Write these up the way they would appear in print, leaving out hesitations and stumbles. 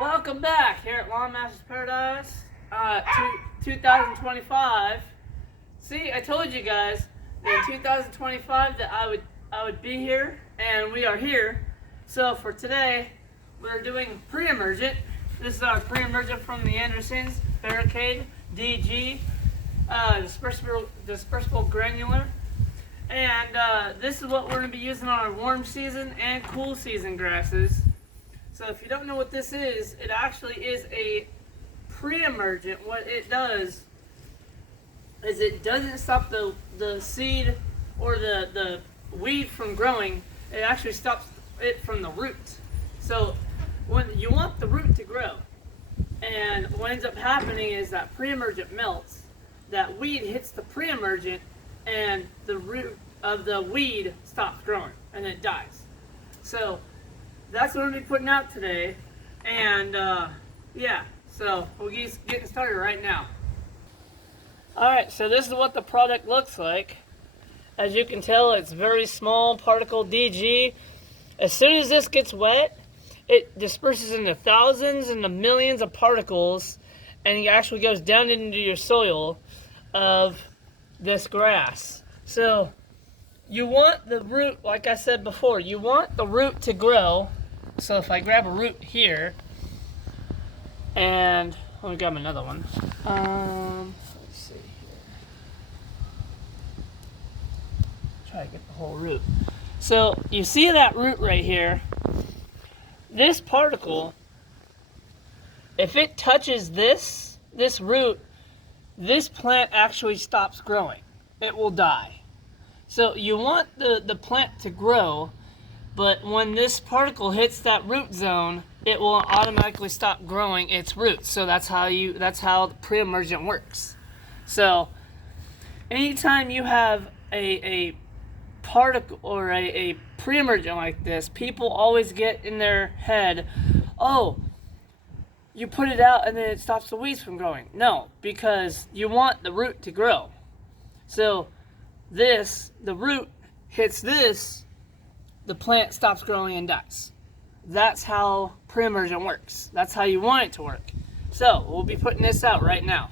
Welcome back here at Lawn Masters Paradise, 2025. See, I told you guys in 2025 that I would be here, and we are here. So for today, we're doing pre-emergent. This is our pre-emergent from the Andersons Barricade DG, dispersible granular. And this is what we're going to be using on our warm season and cool season grasses. So if you don't know what this is, it actually is a pre-emergent. What it does is it doesn't stop the seed or the weed from growing. It actually stops it from the root. So when you want the root to grow, and what ends up happening is that pre-emergent melts, that weed hits the pre-emergent, and the root of the weed stops growing and it dies. So that's what I'm going to be putting out today, and yeah, so we'll get getting started right now. Alright, so this is what the product looks like. As you can tell, it's very small particle DG. As soon as this gets wet, it disperses into thousands and millions of particles, and it actually goes down into your soil of this grass. So you want the root, like I said before, you want the root to grow. So if I grab a root here, and let me grab another one. Let's see here. Try to get the whole root. So you see that root right here. This particle, if it touches this root, this plant actually stops growing. It will die. So you want the plant to grow, but when this particle hits that root zone, it will automatically stop growing its roots. So that's how the pre-emergent works. So anytime you have a particle or a pre-emergent like this, people always get in their head, oh, you put it out and then it stops the weeds from growing. No, because you want the root to grow. So the root hits this, the plant stops growing and dies. That's how pre-emergent works. That's how you want it to work. So we'll be putting this out right now.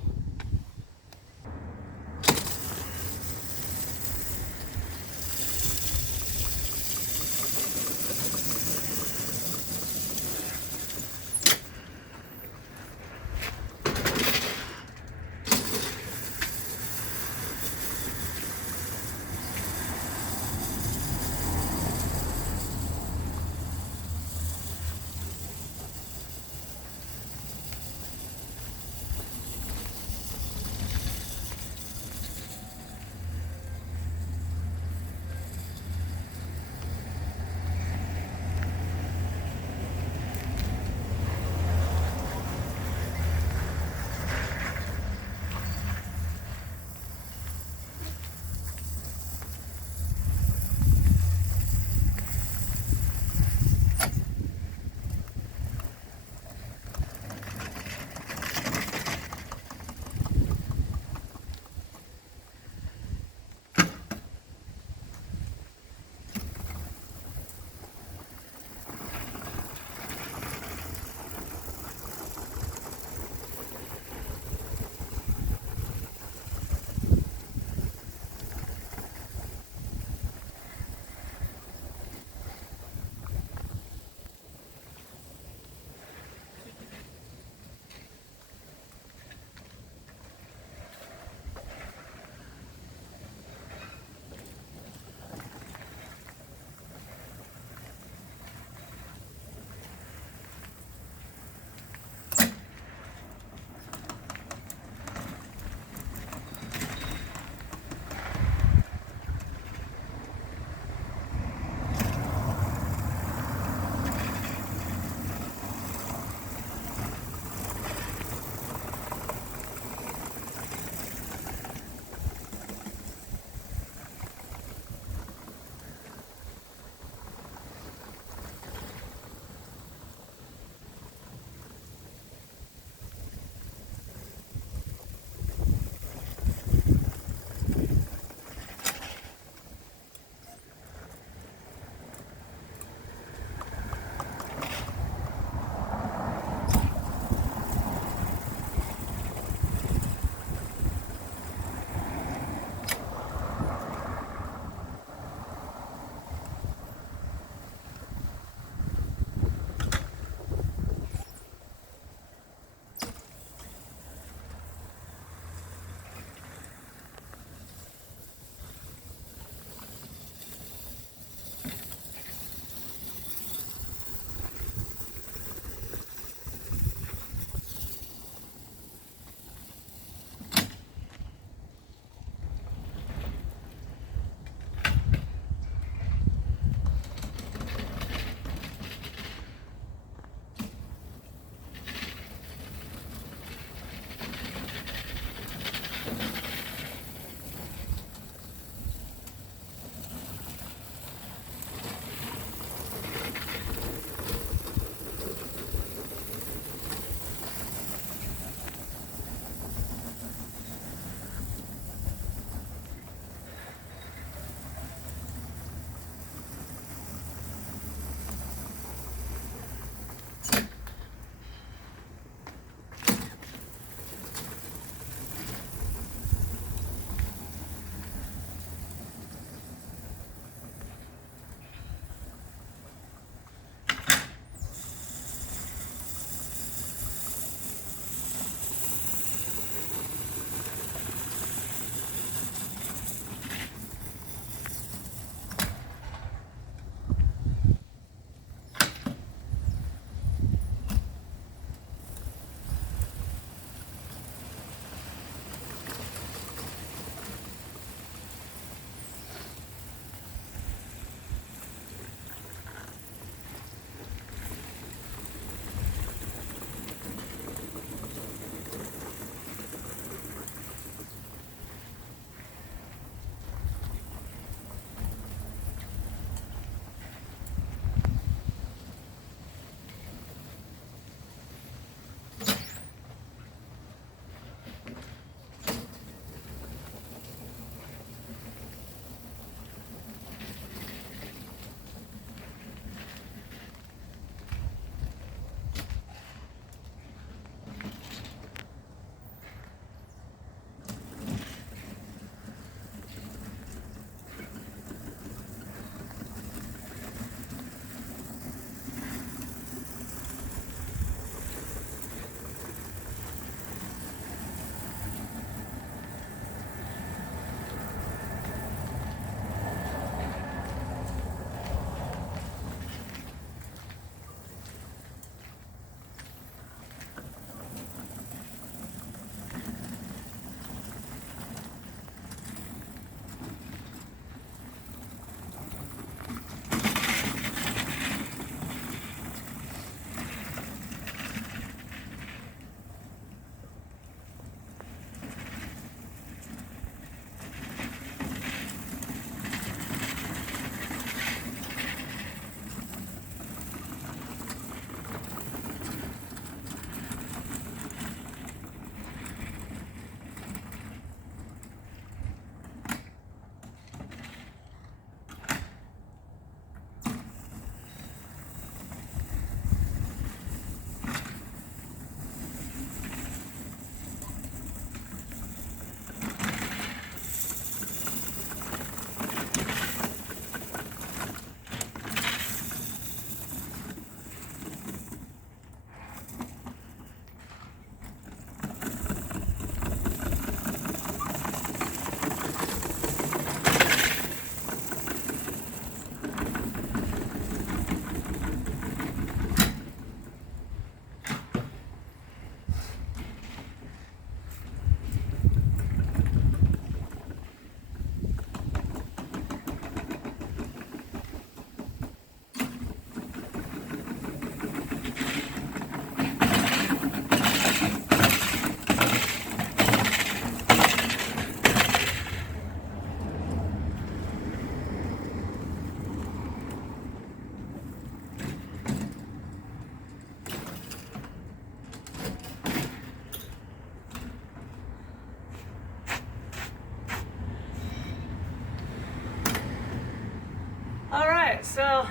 Alright, so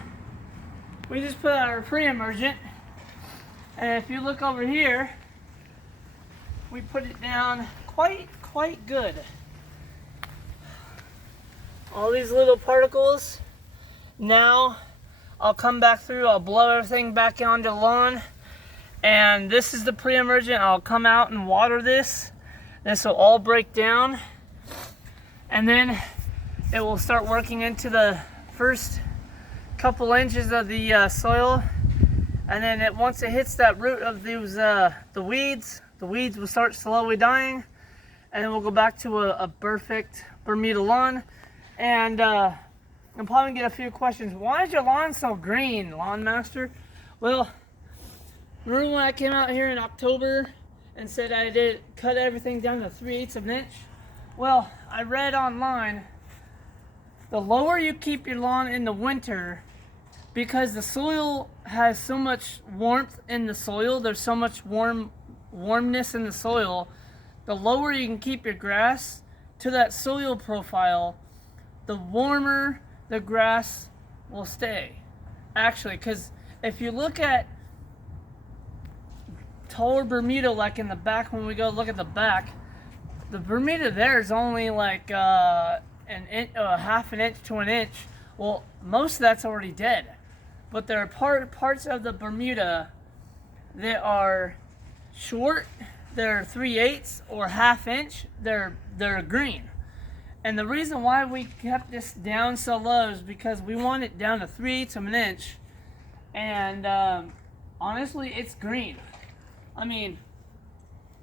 we just put out our pre-emergent, and if you look over here, we put it down quite good. All these little particles. Now I'll come back through, I'll blow everything back onto the lawn, and this is the pre-emergent. I'll come out and water this. This will all break down, and then it will start working into the first couple inches of the soil, and then once it hits that root of those the weeds will start slowly dying, and then we'll go back to a perfect Bermuda lawn. And I'm probably gonna get a few questions. Why is your lawn so green, Lawn Master? Well, remember when I came out here in October and said I did cut everything down to 3/8 of an inch? Well, I read online, the lower you keep your lawn in the winter, because the soil has so much warmth in the soil, there's so much warmness in the soil, the lower you can keep your grass to that soil profile, the warmer the grass will stay. Actually, because if you look at taller Bermuda, like in the back, when we go look at the back, the Bermuda there is only like half an inch to an inch. Well, most of that's already dead. But there are parts of the Bermuda that are short, they're 3/8 or half inch, they're green. And the reason why we kept this down so low is because we want it down to 3/8 of an inch. And honestly, it's green. I mean,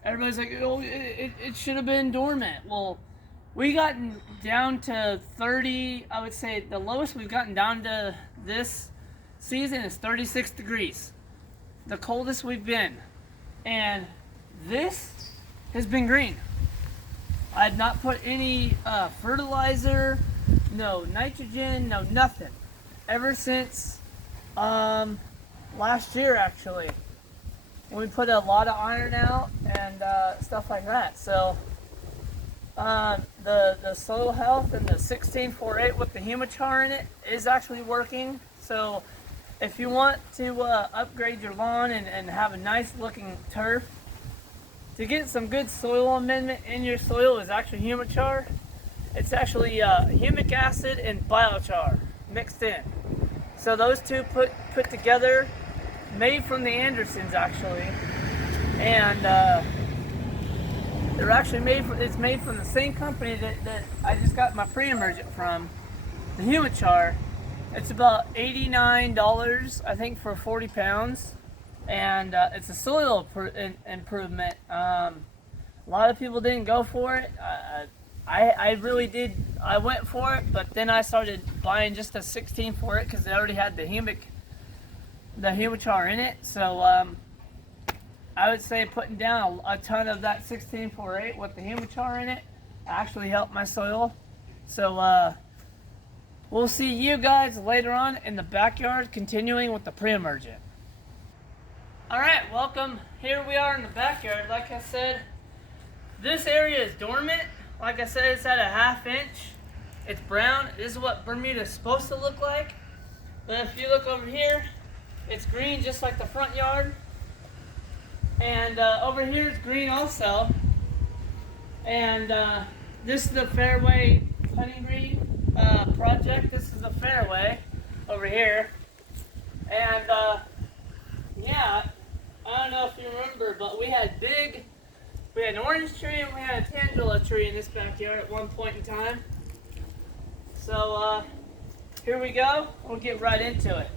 everybody's like, oh, it should have been dormant. Well, we gotten down to 30, I would say the lowest we've gotten down to this season is 36 degrees. The coldest we've been. And this has been green. I had not put any fertilizer, no nitrogen, no nothing. Ever since last year, actually. When we put a lot of iron out and stuff like that. So the soil health and the 1648 with the humichar in it is actually working. So if you want to upgrade your lawn and have a nice looking turf, to get some good soil amendment in your soil is actually humichar. It's actually humic acid and biochar mixed in. So those two put together, made from the Andersons actually, and they're actually it's made from the same company that I just got my pre-emergent from, the humichar. It's about $89, I think, for 40 pounds. And it's a soil improvement. A lot of people didn't go for it. I really did. I went for it, but then I started buying just a 16 for it because they already had the humichar in it. So I would say putting down a ton of that 1648 with the humichar in it actually helped my soil. So we'll see you guys later on in the backyard, continuing with the pre-emergent. Alright, welcome. Here we are in the backyard. Like I said, this area is dormant. Like I said, it's at a half inch. It's brown. This is what Bermuda is supposed to look like. But if you look over here, it's green just like the front yard. And over here it's green also. And this is the fairway hunting green project. This is the fairway over here. And yeah, I don't know if you remember, but we had an orange tree and we had a tangela tree in this backyard at one point in time. So here we go. We'll get right into it.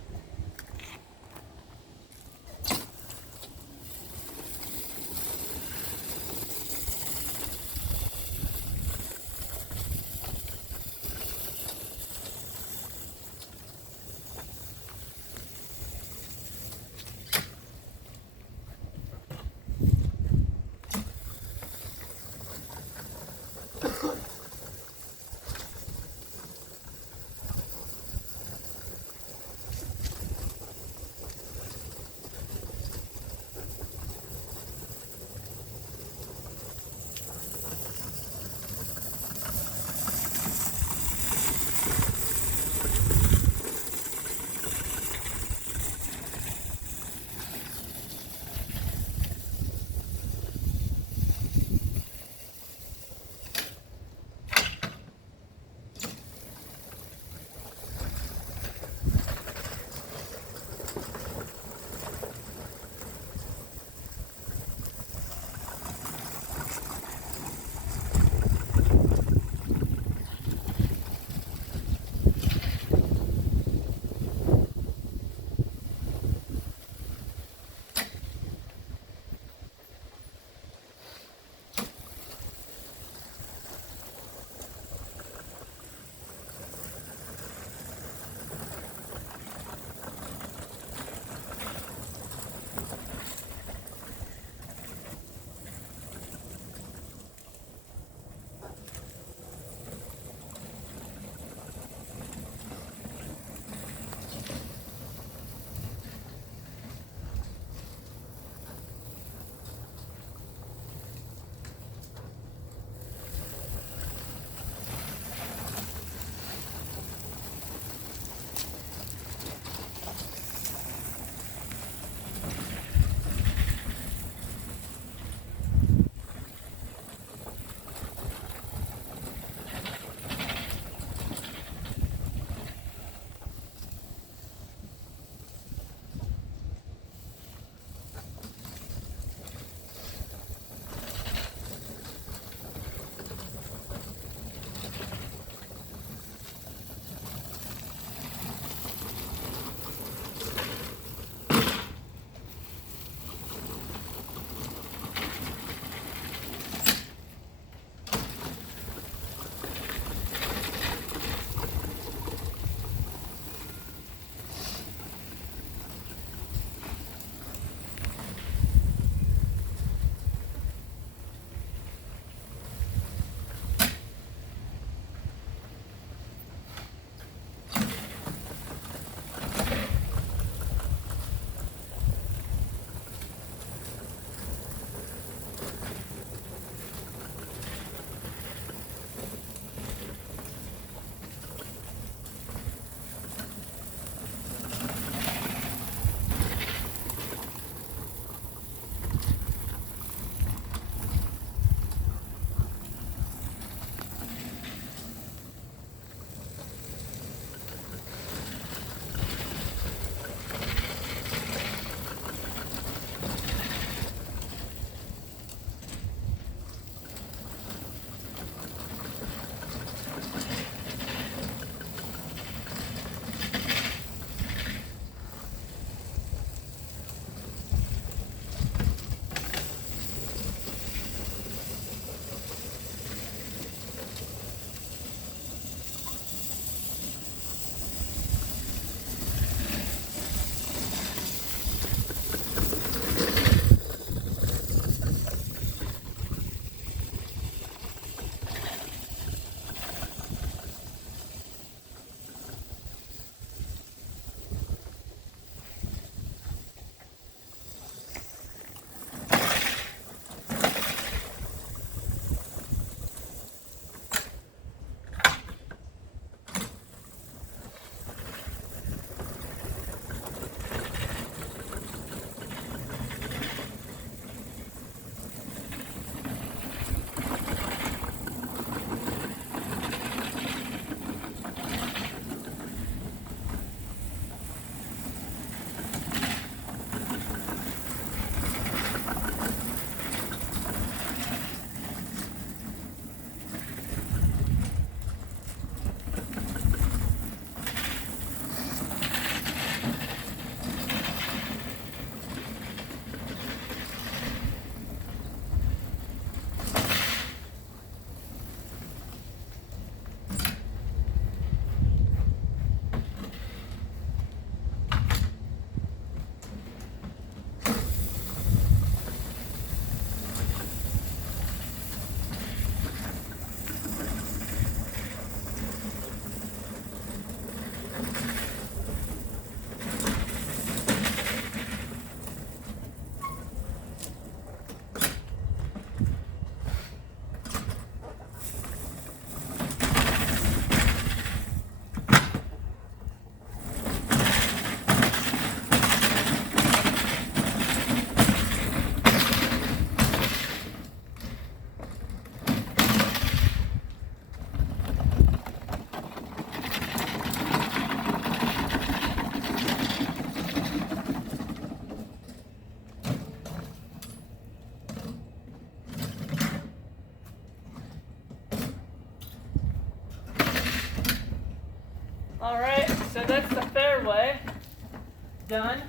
so that's the fairway done.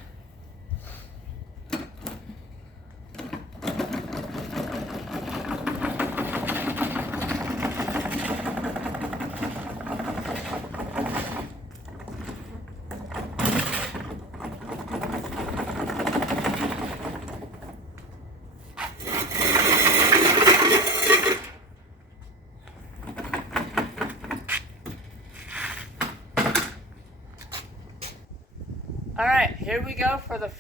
Alright, here we go for the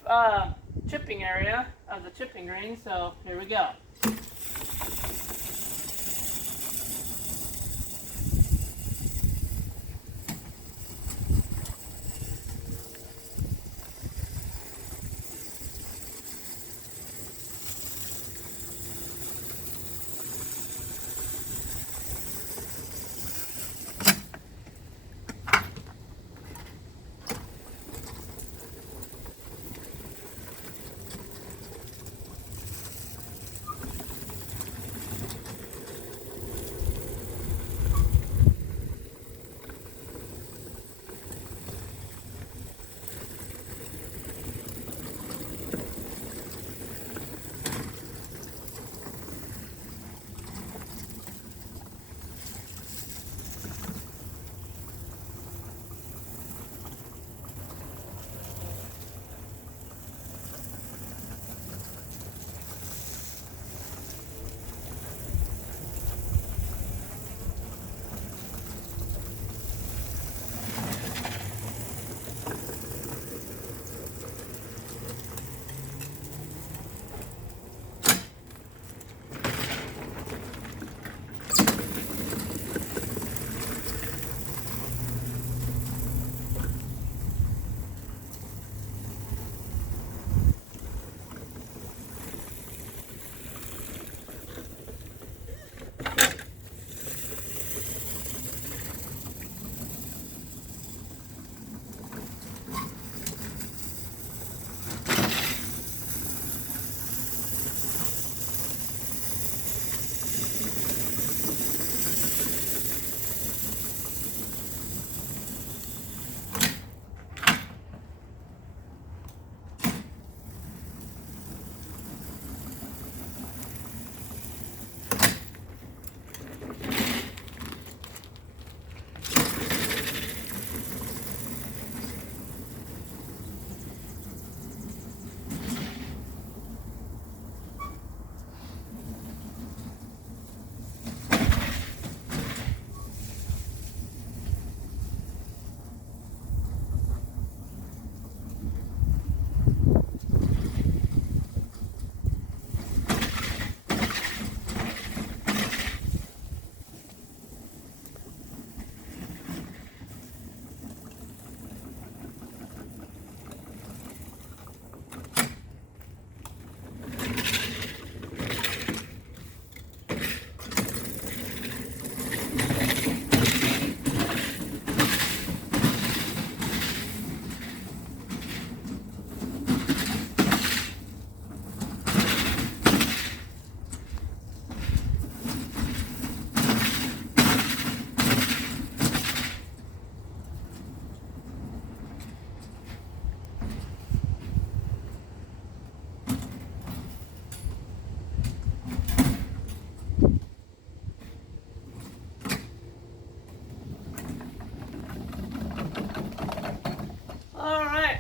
chipping area of the chipping green, so here we go.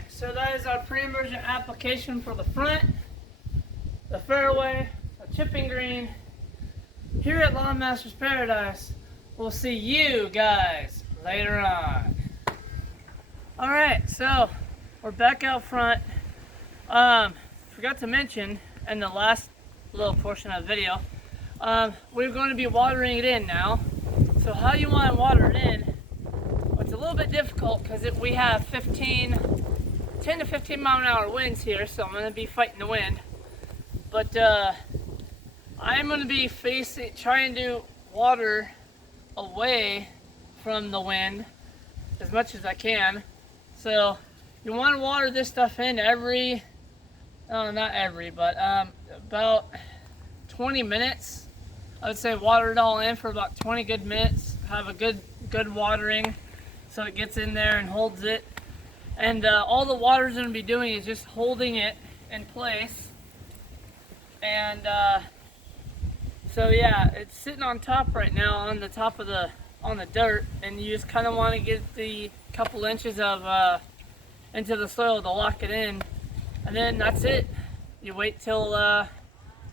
So that is our pre-emergent application for the front, the fairway, the chipping green. Here at Lawn Masters Paradise, we'll see you guys later on. Alright, so we're back out front. Forgot to mention in the last little portion of the video, we're going to be watering it in now. So how you want to water it in, well, it's a little bit difficult because we have 10 to 15 mile an hour winds here, so I'm going to be fighting the wind. But I'm going to be trying to water away from the wind as much as I can. So you want to water this stuff in about 20 minutes. I would say water it all in for about 20 good minutes. Have a good watering so it gets in there and holds it. And all the water's going to be doing is just holding it in place. And so yeah, it's sitting on top right now, on the top of on the dirt, and you just kind of want to get the couple inches of into the soil to lock it in, and then that's it. You wait till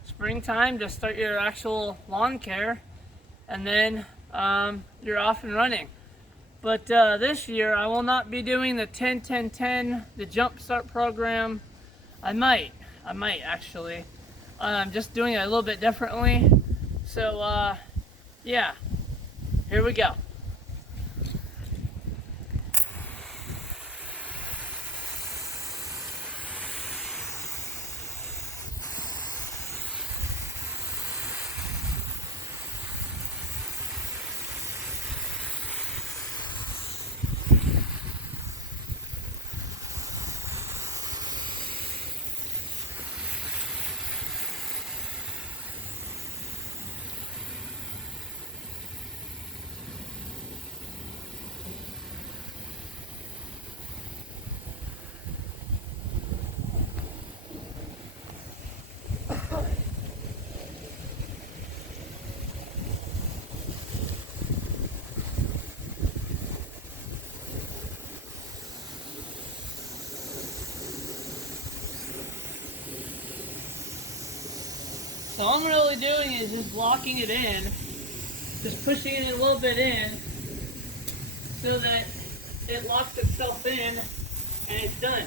springtime to start your actual lawn care, and then you're off and running. But this year I will not be doing the 10-10-10, the jump start program. I might actually. I'm just doing it a little bit differently. So yeah, here we go. So all I'm really doing is just blocking it in, just pushing it a little bit in so that it locks itself in and it's done.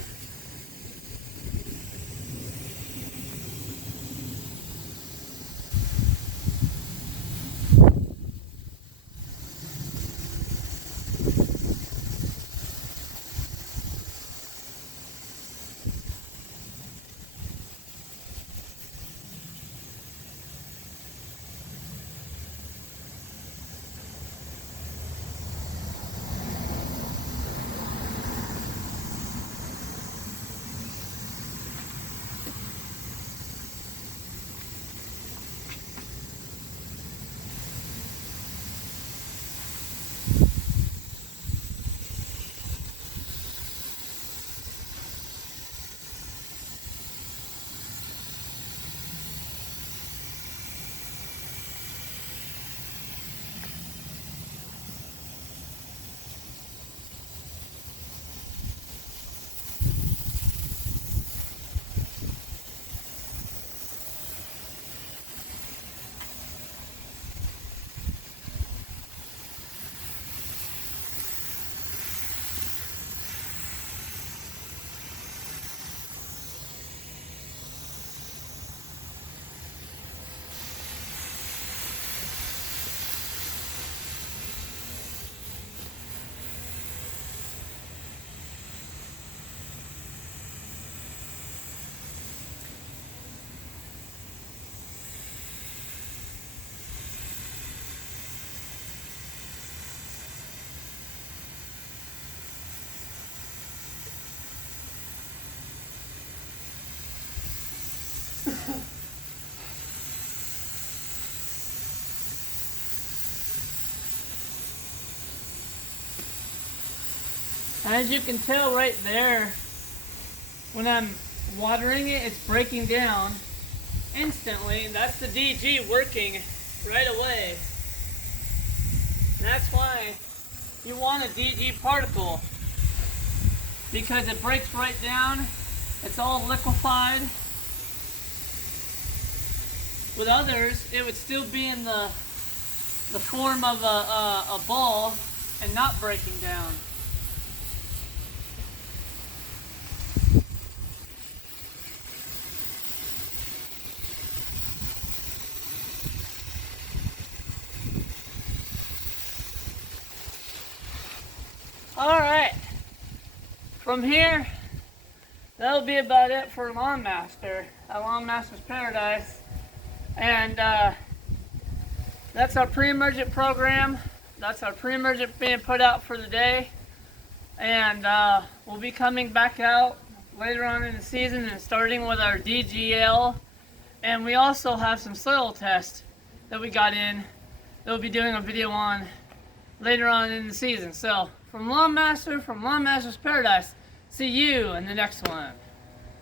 As you can tell right there, when I'm watering it, it's breaking down instantly. That's the DG working right away. And that's why you want a DG particle, because it breaks right down. It's all liquefied. With others, it would still be in the form of a ball and not breaking down. Alright, from here, that'll be about it for Lawn Master, Lawn Master's Paradise. And that's our pre-emergent program. That's our pre-emergent being put out for the day. And we'll be coming back out later on in the season and starting with our DGL. And we also have some soil tests that we got in that we'll be doing a video on later on in the season. So from Lawn Master, from Lawn Master's Paradise, see you in the next one.